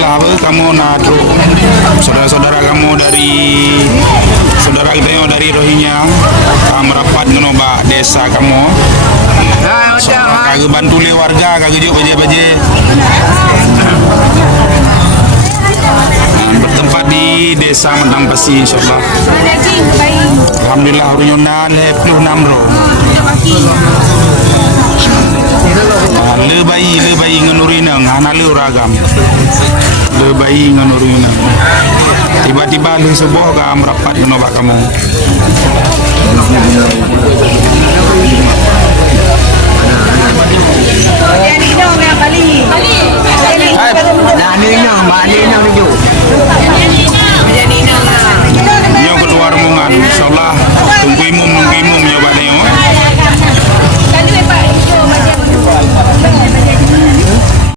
alhamdulillah kamu natro saudara-saudara kamu dari saudara kita yang dari Rohingya merapat menoba desa kamu. Kagak bantu le warga, kagak juga baje-baje. Bertempat di desa Mentang Pasi insyaallah. Alhamdulillah runyona le 26 ro. Le bayi nganurina ngana le ragam. Le bayi nganurina. Tiba-tiba le sebuah ka merapat menoba kamu.